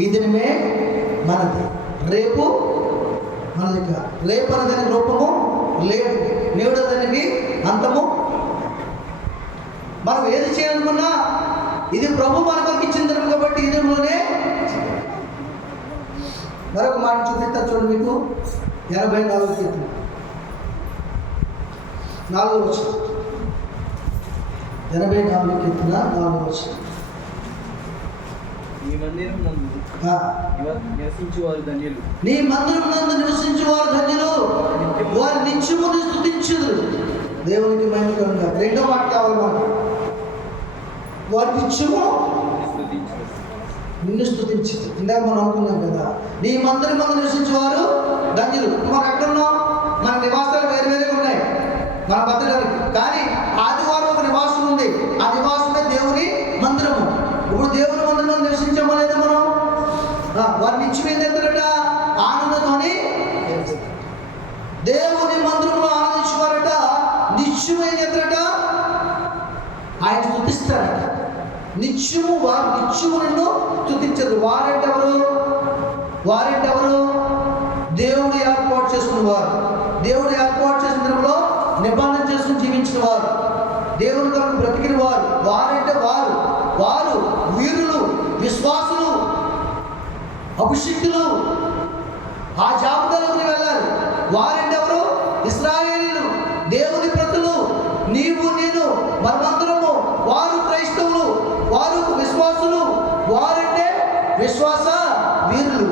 ఈ దినమే మనది, రేపు మనది కాదు. రేపు అనే దానికి రూపము లేదు, నేడు దానికి అంతము. మనం ఏది చేయాలనుకున్నా ఇది ప్రభు మనకు ఇచ్చిన దినం కాబట్టి ఈ దినంలోనే. మరొక మాట చూపిస్తా చూడండి మీకు. 84వ కీర్తన 4వ వచనం. 84వ కీర్తన 4వ వచనం. నీ మందిరం నందు నివసించువారు ధన్యులు, వారు నిత్యము స్తుతించుదురు. దేవునికి మహిమకరంగా. రెండో మాట కావాలి మనకు. వారు నిత్యము నిన్ను స్తుతించదు. ఇందాక మనం అనుకున్నాం కదా, నీ మందిరం మందు నివసించేవారు ధన్యులు. మనం ఎక్కడున్నాం? మన నివాసాలు వేరు వేరుగా ఉన్నాయి మన బతకడానికి. కానీ ఆదివారం ఒక నివాసం ఉంది, ఆ నివాసమే దేవుని మందిరము. ఇప్పుడు దేవుని మందిరంలో నివసించామో లేదా మనం? వారి నిత్యం ఏం చేస్తారట? ఆనందంతోని దేవుని మందిరంలో ఆనందించేవారట. నిత్యం ఏం చేస్తారట? ఆయన స్తుతిస్తారట. నిత్యము వారు నిత్యము నిన్ను స్తుతించరు. వారెంటెవరు? దేవుడు ఏర్పాటు చేసుకున్న వారు, దేవుడు ఏర్పాటు చేసిన దినంలో నిబంధన చేసుకుని జీవించిన వారు, దేవుని కొరకు బ్రతికిన వారు. వారంటే వారు వీరులు, విశ్వాసులు, అభిషిక్తులు. ఆ జాబితాలోకి వెళ్ళాలి. వారంటే ఎవరు? ఇశ్రాయేలీయులు, దేవుని ప్రజలు, నీవు నేను మనమందరము. వారు క్రైస్తవులు, వారు విశ్వాసులు. వారంటే విశ్వాస వీరులు,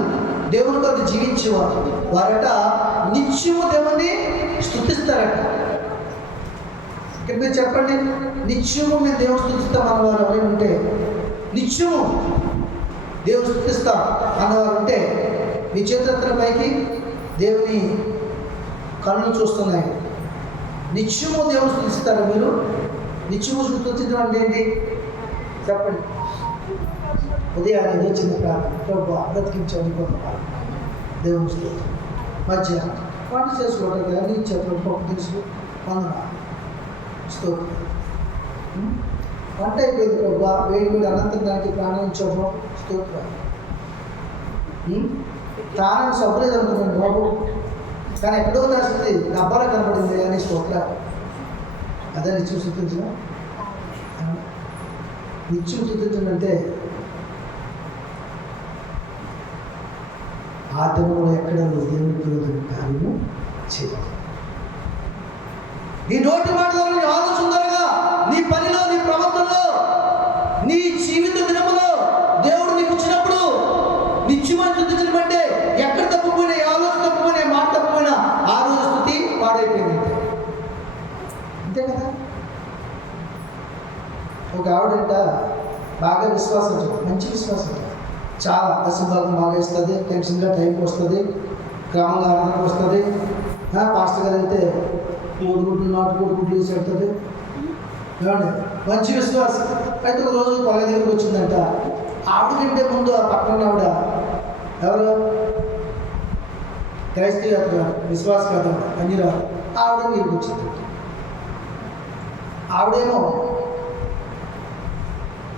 దేవుని కొరకు జీవించేవారు. వారట నిత్యము దేవుని స్తుతిస్తారట. ఇక్కడ మీరు చెప్పండి, నిత్యము మేము దేవుని స్తుతిస్తాం అన్నవారు ఎవరైనా ఉంటే, నిత్యము దేవుని స్తుతిస్తాం అన్నవారు ఉంటే మీ చేతుల పైకి. దేవుని కళ్ళు చూస్తున్నాయి. నిత్యము దేవుని స్తుతిస్తారా మీరు? నిత్యము స్తుతించడం అంటే ఏంటి చెప్పండి. ఉదయాన్నే ఏదో చిన్న ప్రార్థన, ప్రభు బ్రతికించండి దేవుని స్తుతి. మధ్యాహ్నం వంట చేసుకోవడం కదా, నీ చేతులు పప్పు తీసుకు వందనాలు స్తోత్రం. వంట అయిపోయింది ప్రభు, వేడి అనంతరానికి ప్రాణం ఇచ్చాము స్తోత్రం. ప్రాణం సబ్బలేదు అనుకున్నాను బాబు, కానీ ఎక్కడో దాస్తుంది డబ్బాలో కనపడింది అని స్తోత్రం. అదే నిత్యం స్తుతించడం. నిత్యం స్తుతించడం అంటే ఆ దినంలో ఎక్కడ దేవుని విరోధం కార్యము చేయాలి. నీ నోటి మాటలో, నీ ఆలోచన ద్వారా, నీ పనిలో, నీ ప్రవర్తనలో, నీ జీవిత దినములో దేవుడు నీకు ఇచ్చినప్పుడు నిత్యమని స్తుతించడం అంటే ఎక్కడ తప్పిపోయినా, ఏ ఆలోచన తప్పిపోయినా, ఏ మాట తప్పిపోయినా ఆ రోజు స్తుతి పాడైపోయింది. అంతే కదా. ఒక ఆవిడంట బాగా విశ్వాసం, మంచి విశ్వాసం, చాలా దశభాగం బాగా ఇస్తుంది, టెన్షన్గా టైంకి వస్తుంది, క్రమంగా ఆనందం వస్తుంది. పాస్టర్ గారు వెళ్తే 3 గుడ్లు 4 గుడ్లు వేసి పెడుతుంది. ఏమండి మంచి విశ్వాసం. అయితే ఒక రోజు పొల దగ్గరికి వచ్చిందంట. ఆవిడ కంటే ముందు ఆ పక్కన ఆవిడ ఎవరు? క్రైస్తవ విశ్వాసకర్త అంజీరాలు. ఆవిడ నీరుకు వచ్చింది. ఆవిడేమో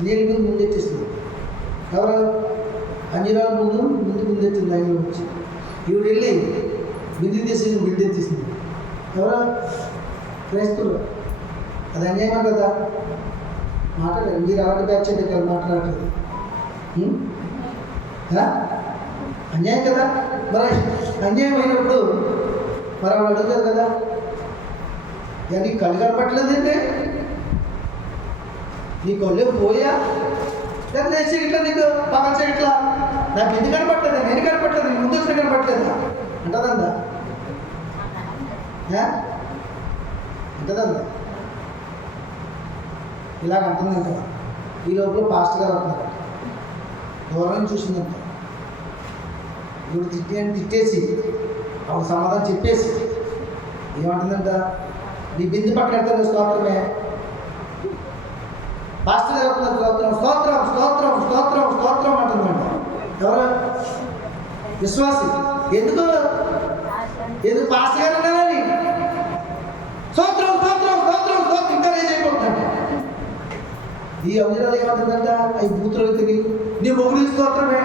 నీళ్ళ మీద ముందెచ్చేసింది. ఎవరు? అంజీరాలు ముందెచ్చింది లైన్లో వచ్చి. ఈవిడ వెళ్ళి బింది తీసి బిందె తీసింది. ఎవరు? క్రైస్తవులు. అది అన్యాయమా కదా? మాట్లాడారు. మీరు అలాంటి బ్యాచ్ అయితే కదా మాట్లాడలేదు. అన్యాయం కదా. మరి అన్యాయం అయినప్పుడు మరి ఆవిడ అడుగుతారు కదా, నీకు కళ్ళు కనపట్టలేదంటే, నీ కళ్ళు పోయా లేదా నేను చేయట్లా, నీకు పక్కన చేయట్లా, నాకు ఎందుకు కనపట్టలేదు, నేను కనపట్టలేదు, నీకు ముందు వచ్చిన కనపట్టలేదా అంటదందా? అంటదందా? ఇలాగ అంటుందంట. ఈ లోపల పాస్టర్ గారు అంటున్నారు, దూరం చూసిందంట. ఇప్పుడు తిట్టేసి ఆవిడ సమాధానం చెప్పేసి ఏమంటుందంట, నీ బింది పక్కన ఎడతాను స్తోత్రమే. పాస్టర్ గారు స్తోత్రం స్తోత్రం స్తోత్రం స్తోత్రం స్తోత్రం అంటుందంట. ఎవరు? విశ్వాసి. ఎందుకు పాస్టర్ గారు అన్నారని స్తోత్రం స్తోత్రం స్తోత్రం స్తోత్రం ఇంకా రేజ్ అయిపోతుందంట. ఈ అవిరాలు ఏమంటుందంట, అవి బూతులు తిరిగి నీ మొగుడి స్తోత్రమే,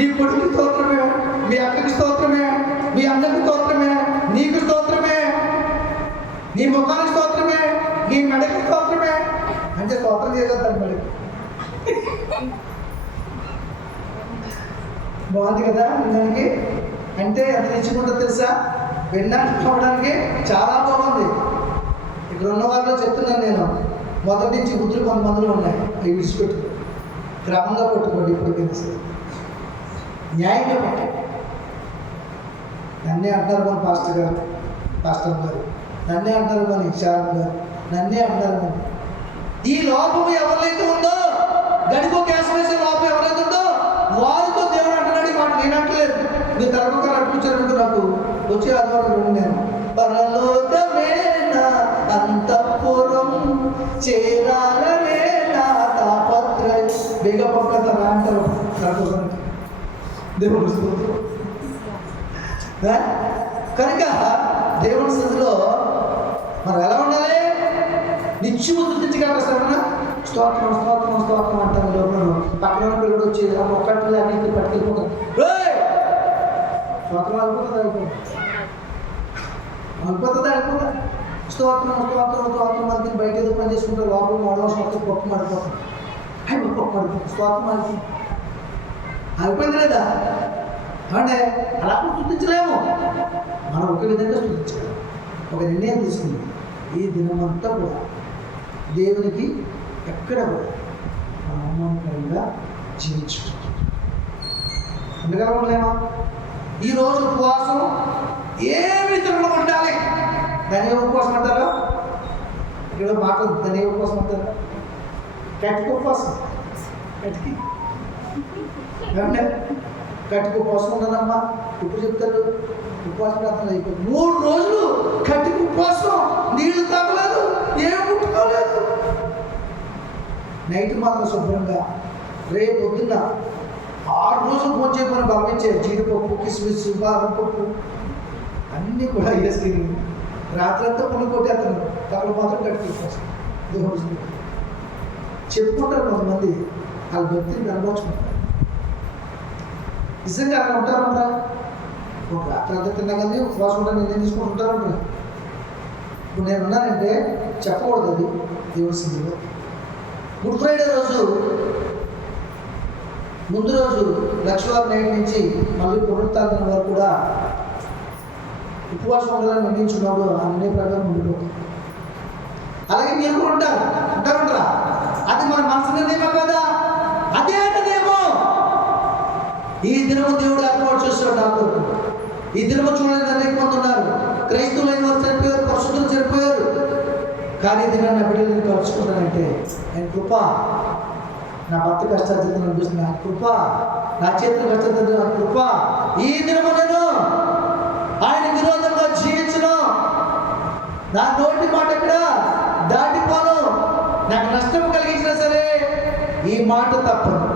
నీ కొడుకు స్తోత్రమే, మీ అక్కకి స్తోత్రమే, మీ అన్నకి స్తోత్రమే, నీకు స్తోత్రమే, నీ ముఖానికి స్తోత్రమే, నీ మెడకి స్తోత్రమే అంటే స్తోత్రం చేయగలుగుతాను మెడకి. బాగుంది కదా వినడానికి. అంటే ఎంత నిచ్చుకుంటుందో తెలుసా? వినడానికి పోవడానికి చాలా బాగుంది. ఇక్కడ ఉన్న వాళ్ళలో చెప్తున్నాను నేను, మొదటి నుంచి గుర్తులు కొంతమందిలో ఉన్నాయి. అవి విడిచిపెట్టుకో, క్రమంగా పట్టుకోండి. ఇప్పటికైనా సరే న్యాయంగా పెట్టండి. నన్నే అంటారు మన పాస్టర్ గారు, పాస్టర్ గారు నన్నే అంటారు, మన శారద గారు నన్నే అంటారు. మన ఈ లోపం ఎవరైతే ఉందో, గడికో కేసు వేసే లోపం ఎవరైతే ఉందో వారితో దేవుడు అంటున్నాడు. ఈ మాట నేను అంటలేదు, మీరు తరగక నడిపించారంటూ నాకు వచ్చే ఆదివారం నేను పరలోకమే నా అంతఃపురం చేరాలనే నా తాపత్రయం బేగ పక్కన అంటారు తరగడానికి దేవుడు కనుక దేవుడి స్థితిలో మనం ఎలా ఉండాలి? నిత్యము స్తుతించగలరా? స్తోత్రం స్తోత్రం స్తోత్రం అంటాను. లోపల పక్కన పిల్లడు వచ్చి ఒక్కటి అన్నింటినీ పట్టుకెళ్ళిపోతారు. స్తోత్రం అయిపోతుంది స్తోత్రం స్తోత్రం స్తోత్రం అంతా బయట ఏదో పని చేసుకుంటారు. లోపల మోడవ స్తోత్రం పప్పు మాడిపోతాం. పప్పు మాడిపోతుంది. స్తోత్రం అయిపోయింది లేదా అంటే అలా స్తుతించలేము. మనం ఒక విధంగా స్తుతించలేము. ఒక నిర్ణయం తీసుకుంది, ఈ దినమంతా కూడా దేవునికి ఎక్కడ కూడా అవమానకరంగా జీవించుకుంటాం. అందుకని ఉండలేమా? ఈరోజు ఉపవాసం ఏమి తినడం ఉండాలి. దాని ఉపవాసం అంటారా? ఇక్కడ మాట దాని ఉపవాసం అంటారా? కటిక ఉపవాసం. కటికి కటిక ఉపవాసం ఉండదమ్మా. ఇప్పుడు చెప్తారు ఉపవాసం అర్థం అయిపోతుంది. 3 రోజులు కటిక ఉపవాసం, నీళ్లు తాగలేదు, ఏం ముట్టుకోలేదు. నైట్ మాత్రం శుభ్రంగా, రేపు పొద్దున్న 6 రోజులు భోజనం చేయమని బలమించే జీడిపప్పు, కిస్మిస్, బాదం పప్పు అన్నీ కూడా వేసుకుని రాత్రి అంతా పుణ్య కొట్టేస్తున్నారు. తగలు మాత్రం కట్టుకోవచ్చు. దేవుడు చెప్పుకుంటారు కొంతమంది, వాళ్ళ భక్తిని కనబరుచుకుంటారు. నిజంగా అక్కడ ఉంటారంటా. ఒక రాత్రి అంతా తిన్నా కానీ ఉపవాసం ఉంటాను నేను తీసుకుంటుంటారంట. ఇప్పుడు నేను ఉన్నానంటే చెప్పకూడదు, అది దేవుడి సింగిలో. గుడ్ ఫ్రైడే రోజు ముందు రోజు లక్షవారం నైట్ నుంచి మళ్ళీ పునరుత్థానం వరకు కూడా ఉపవాసం ఉండాలని నిర్ణయించున్నాడు. ఆ నిర్ణయ ప్రకారం ఉండిపోతుంది. అలాగే మీరు కూడా ఉంటారా? అది మన మనసు నిర్ణయమా కదా? అదే అంటేనేమో ఈ దినము దేవుడు ఏర్పాటు చేస్తాడు. నాకు ఈ దినము చూడలేదు అనేక మంది ఉన్నారు. క్రైస్తవులైన వారు చనిపోయారు, పరిశుద్ధులు చనిపోయారు. కానీ ఈ దినాన్ని నా బిడ్డలు నేను కలుసుకుంటానంటే ఆయన కృప. నా భర్త కష్టార్జితం అనిపిస్తుంది, ఆయన కృప. నా చేతులు కష్టార్జితం, ఆయన కృప. ఈ దినము నేను ఆయన విరోధంగా జీవించను. నా నోటి మాట ఎక్కడ దాటిపోను. నాకు నష్టం కలిగించినా సరే ఈ మాట తప్పను.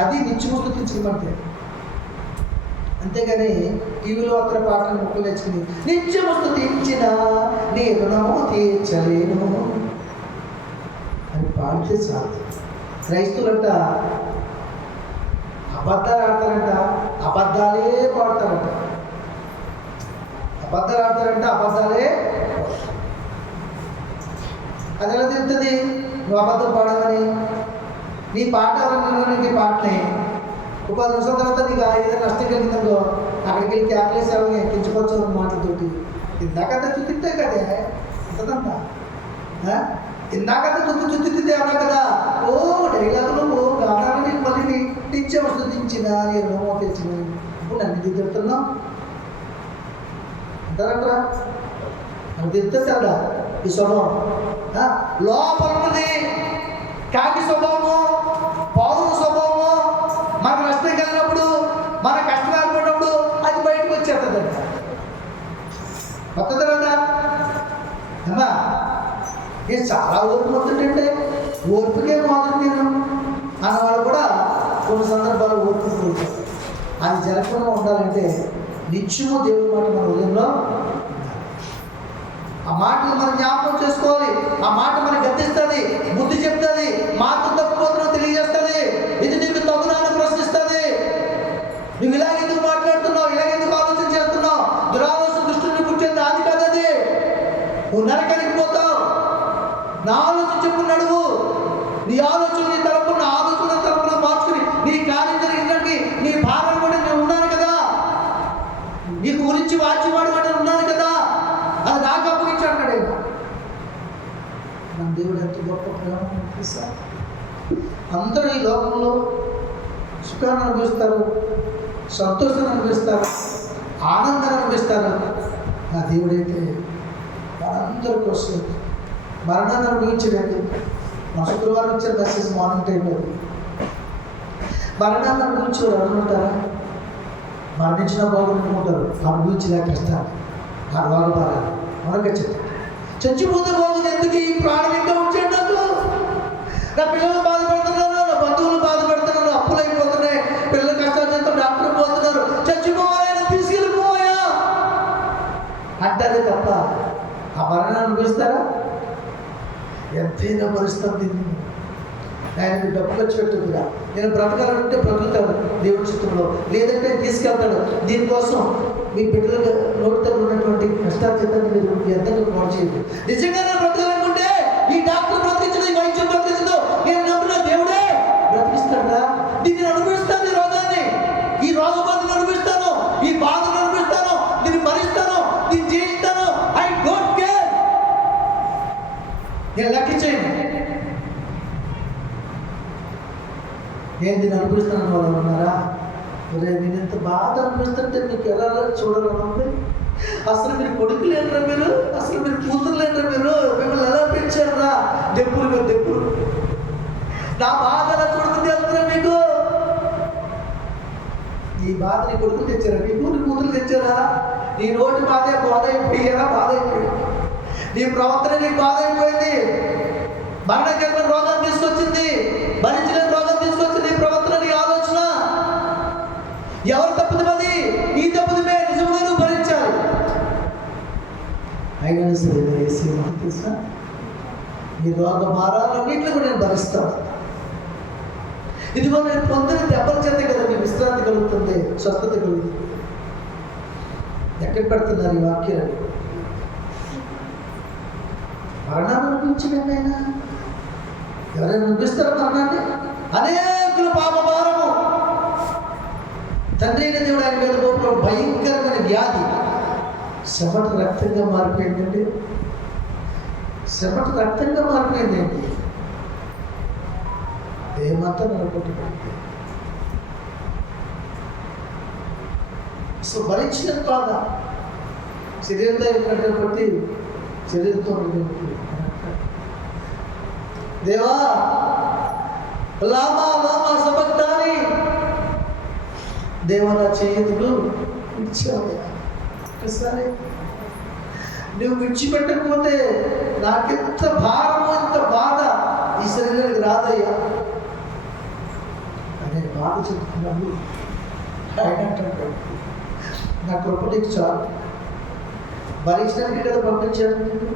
అది నిత్యము స్తుతించమంటే. అంతేగాని టీవీలో అక్కడ పాటలు ముక్కలు తెచ్చుకుని నిత్యము స్తుతించిన నీ రుణము తీర్చలేను అని పాడితే చాలు. క్రైస్తవులంట అబద్ధాలు ఆడతారంట, అబద్ధాలే పాడతారంట. అబద్ధాలు ఆడతారంట, అబద్ధాలే. అది ఎలా తెలుస్తుంది నువ్వు అబద్ధం పాడవని? నీ పాట ఎవరన్నా నీ పాటనే ఒక 10 నిమిషాల తర్వాత నీకు ఏదైనా నష్టం కలిగిందో అక్కడికి వెళ్ళి క్యాప్లేసేవాళ్ళని ఎక్కించుకోవచ్చు మాటలతోటి. ఇందాకంతా చుత్తితే కదే ఉంటుందంట. ఇందాకంతా చుత్తితే అన్నా కదా. ఓ డైలాగులు, ఓ గానాలని మళ్ళీ నిత్యం స్తుతించిన నేను తెచ్చిన. ఇప్పుడు నన్ను తిడుతున్నావు అంటారంటరా? అది తిడుతుంది కదా ఈ స్వభావం. లోపల ఉన్నది కాకి స్వభావము, పౌరు స్వభావము. మనకు నష్టం కలిగినప్పుడు, మన కష్టం ఏర్పడినప్పుడు అది బయటకు వచ్చేస్తుందంట. కొత్త తర్వాత అమ్మా నేను చాలా ఓర్పు వస్తుంటే ఓర్పుకే మాత్రం నేను అన్నవాళ్ళు కూడా కొన్ని సందర్భాలు ఓర్పు కోరుతారు. అది జరగకుండా ఉండాలంటే నిత్యము దేవుడి మాట మన హృదయంలో, ఆ మాటలు మనం జ్ఞాపకం చేసుకోవాలి. ఆ మాట మనకు గద్దిస్తుంది, బుద్ధి చెప్తుంది, మార్పు తప్పిపోతున్నా తెలియజేస్తుంది. ఇది నీకు తగునా అందరూ ఈ లోకంలో సుఖాన్ని అనుభవిస్తారు, సంతోషాన్ని అనుభవిస్తారు, ఆనందాన్ని అనుభవిస్తారు. నా దేవుడైతే మనందరి కోసం మరణాన్ని అనుభవించలేదు. మా శుక్రవారం ఇచ్చిన మెసేజ్ మార్నింగ్ టైంలో మరణాన్ని అనుభవించేవారు అనుకుంటారా? మరణించినా బాగుంటుకుంటారు, అనుభవించలే కష్టాన్ని, ఆ రోగభారాలు మనకు చచ్చిపోతే బాగుంది. ఎందుకు ఈ ప్రాణం ఇంకా ఉంచాడు? నాకు నా పిల్లలు బాధపడుతున్నారు, నా బంధువులు బాధపడుతున్నారు, అప్పులు అయిపోతున్నాయి, పిల్లలు కష్టాలు చేస్తాం, డాక్టర్ పోతున్నారు, చచ్చిపోవాలని తీసుకెళ్ళిపోయా అంటారే తప్ప ఆ మరణాన్ని అనుభవిస్తారా? ఎంతైనా భరిస్తాం దీన్ని. ఆయన మీరు డబ్బు ఖర్చు పెట్టుకురా, నేను బ్రతకాలంటే బ్రతుకుతాను దేవుడి చిత్రంలో, లేదంటే తీసుకెళ్తాడు. దీనికోసం మీ బిడ్డల నోటితో ఉన్నటువంటి కష్టార్జితాన్ని మీరు ఎంతగా పాటు చేయదు. నిజంగా నేను బ్రతకాలనుకుంటే ఈ డాక్టర్ బ్రతికించదు, ఈ వైద్యం బ్రతికించదు, నేను నమ్మిన దేవుడే బ్రతికిస్తాడా? దీన్ని అనుభవిస్తాను, ఈ రోగాన్ని, ఈ రోగ బాధను అనుభవిస్తాను, ఈ బాధను అనుభవిస్తాను, దీన్ని భరిస్తాను, దీన్ని జయిస్తాను. I don't care. నేను లెక్కించేయండి. నేను దీన్ని అనుభవిస్తాను వాళ్ళు ఉన్నారా? రే నేను ఎంత బాధ అనిపిస్తుంటే మీకు ఎలా చూడాలనుంది. అసలు మీరు కొడుకు లేనరా, మీరు అసలు మీరు కూతురు లేనరా, మీరు మిమ్మల్ని ఎలా పెంచారా? దెప్పులు మీరు దెప్పులు. నా బాధ ఎలా చూడకుంది వెళ్తారా మీకు? ఈ బాధ నీ కొడుకు తెచ్చారా, నీ కూతురు తెచ్చారా? నీ నోటి బాధే బాధ అయిపోయారా? బాధ అయిపోయింది. నీ ప్రవర్తన నీకు బాధ అయిపోయింది. మరణకరమైన రోగాన్ని తీసుకొచ్చింది, భరించలేని రోగం తీసుకొచ్చింది. నీ ప్రవర్తన, నీ ఆలోచన ఎవరు తప్పుదమది? నీ తప్పుదమే. నిజంగా నువ్వు భరించాలి. అయినా సరే వేసి మాకు తెలుసా, ఈ రోగ భారాలన్నింటినీ కూడా నేను భరిస్తాను. ఇదిగో నేను పొందిన దెబ్బల చేత కదా మీకు విశ్రాంతి కలుగుతుంది, స్వస్థత కలుగుతుంది. ఎక్కడ పెడుతున్నారు ఈ వాక్యాన్ని? మరణాన్ని అనిపించండి. అయినా ఎవరైనా అనిపిస్తారా మరణాన్ని? అనేకుల పాప భారము తండ్రి అయిన దేవుడు ఆయన మీద పోవడం భయంకరమైన వ్యాధి చెమట రక్తంగా మారిపోయిందండి. చెమట రక్తంగా మారిపోయిందండి. దేమంతా నలుకొట్టుకుంది. సో భరించిన బాధ శరీరంతో కంటే బట్టి శరీరంతో దేవా లామా లామా సబక్తాని, దేవా నా చేతులు విడిచావయ్యా. ఒకసారి నువ్వు విడిచిపెట్టకపోతే నాకెంత భారము, ఎంత బాధ ఈ శరీరానికి రాదయ్యా అనే బాధ చెప్తున్నాను. ఆయన అంటాడు, నా కృప నీకు చాలు, భరించడానికి కదా పంపించాను.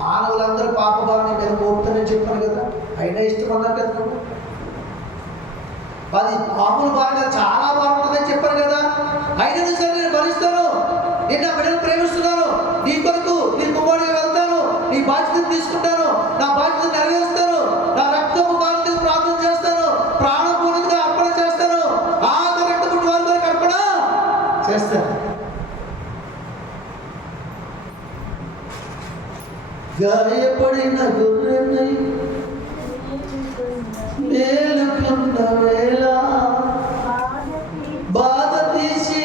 మానవులందరూ పాప భారం మీద పోతానని చెప్పాను కదా, అయినా ఇష్టం అన్నారు కదా నువ్వు. అది మామూలు భారంగా చాలా బాగుంటుందని చెప్పాను కదా, అయినా సరే నేను భరిస్తాను. నేను నా బిడ్డను ప్రేమిస్తున్నాను, నీ కొరకు నీ కుమారుడిగా వెళ్తాను, నీ బాధ్యతను తీసుకుంటాను, నా బాధ్యతను నెరవేరుస్తాను, నా రక్తము కాలుతో ప్రార్థన చేస్తాను, ప్రాణం పూర్తిగా అర్పణ చేస్తాను, ఆఖరి రక్తపు వారి వరకు అర్పణ చేస్తాను. గాయపడిన గొర్రెనై మేలుకున్న వేళ బాధ తీసి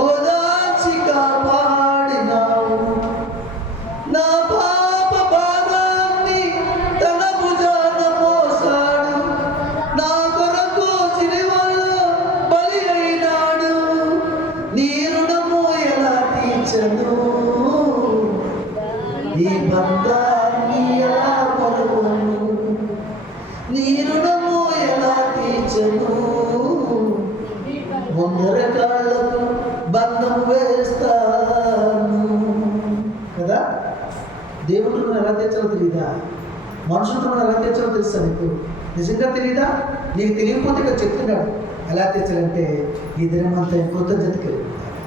ఓదార్చి కాపాడినావు. నా పాప భారాన్ని తన భుజాన మోసాడు, నా కొరకు సిలువలో బలి అయినాడు. నీ రుణము ఎలా తీర్చను, ఈ బంధాన్ని ఎలా మరువను, నీ రుణము ఎలా తీర్చను. ముందర కాళ్ళకు బంధం వేస్తాను కదా. దేవుడు రుణం ఎలా తెచ్చాలో తెలియదా? మనుషుల రుణం ఎలా తెచ్చాలో తెలుసా నీకు? నిజంగా తెలియదా? నీకు తెలియకపోతే ఇక్కడ చెప్తున్నాడు ఎలా తెచ్చాలంటే, ఈ దినమంతా కృతజ్ఞత కలిగి ఉండాలి,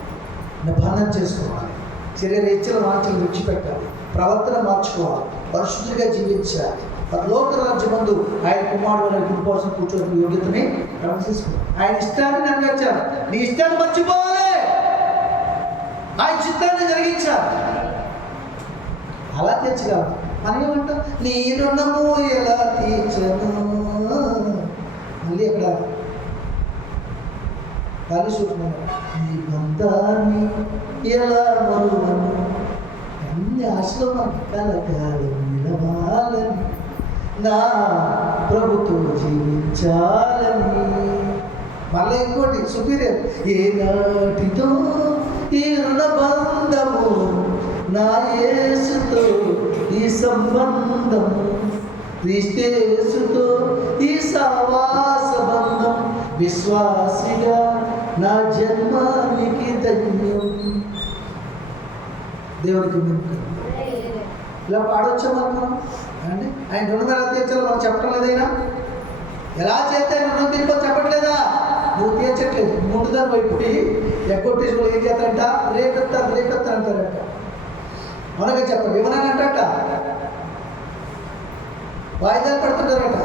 నిబంధన చేసుకోవాలి, శరీర ఇచ్చల వాంఛలు విడిచిపెట్టాలి, ప్రవర్తన మార్చుకోవాలి, పరిశుద్ధిగా జీవించాలి. పరలోక రాజ్యమందు ఆయన కుమారుడు కోసం కూర్చొని యోగ్యతని ప్రవేశించుకోవాలి. ఆయన ఇష్టాన్ని నెరవేర్చాలి. నీ ఇష్టాన్ని మర్చిపోవాలి, ఆయన చిత్తాన్ని జరిగించాలి. అలా తెచ్చగలరు. మనమేమంట నీ రుణము ఎలా తీర్చను. మళ్ళీ అక్కడ ఖాళీ చూస్తున్నాను. నీ బంధాన్ని ఎలా మరువను, అన్ని ఆశలు మనకు కలకాలం నిలవాలని, నా ప్రభుతో జీవించాలని. మళ్ళీ ఇంకోటి సుపీరియర్. ఏనాటితో ఈ రుణబంధము, నా యేసుతో ఈ సంబంధము, క్రీస్తేసుతో ఈ సహవాస బంధం, విశ్వాసిగా నా జన్మానికి ధన్యం. దేవునికి మెప్పు. ఇలా పాడొచ్చా మనం అండి? ఆయన రుణం ఎలా తీర్చాలో మనం చెప్పడం లేదైనా? ఎలా చేస్తే రుణం తీర్చో చెప్పట్లేదా? నువ్వు తీర్చట్లేదు. ముందుదాని వైపుకి ఎక్కొట్టేసి వాళ్ళు ఏం చేస్తారంట? రేపెత్తా అంటారంట. మనగా చెప్పండి, ఏమన్నా అంటారట, వాయిదాలు పడుతుంటారట.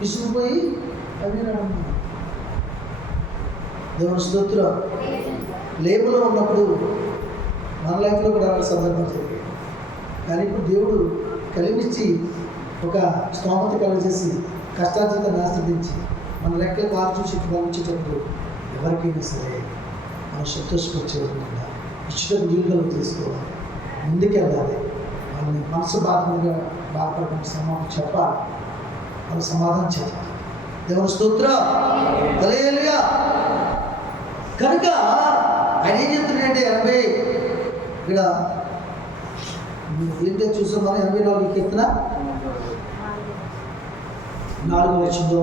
విసుగుపోయి అది దేవుని స్తోత్రం. లేబులో ఉన్నప్పుడు మన లైఫ్లో కూడా అలాంటి సందర్భం జరిగింది. కానీ ఇప్పుడు దేవుడు కలిగించి ఒక స్తోమత కలుగజేసి కష్టార్జితాన్ని ఆశ్రదించి మన లెక్కలు కారు చూసి భావించేటప్పుడు ఎవరికైనా సరే మనం సంతోషపరిచే విధంగా ఇష్టం వీలుగా తీసుకోవాలి, ముందుకెళ్ళాలి. వాళ్ళని మనసు బాధపడకుండా సమాధానం చెప్పాలి, వాళ్ళ సమాధానం చెప్పాలి. దేవుని స్తోత్రం. హల్లెలూయా. కనుక ఆయన ఏం చెప్తున్నాడంటే 80 ఇక్కడ ఏంటో చూసాం మనం 84 కీర్తన 4వ వచనంలో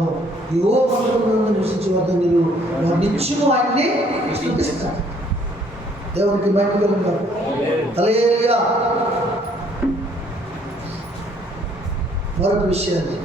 యెహోవా మందిరమునందు నివసించే వద్ద మీరు నిత్యము ఆయన్ని స్తుతిస్తారు. దేవునికి మహిమ కలుగును. హల్లెలూయా. మరొక విషయాన్ని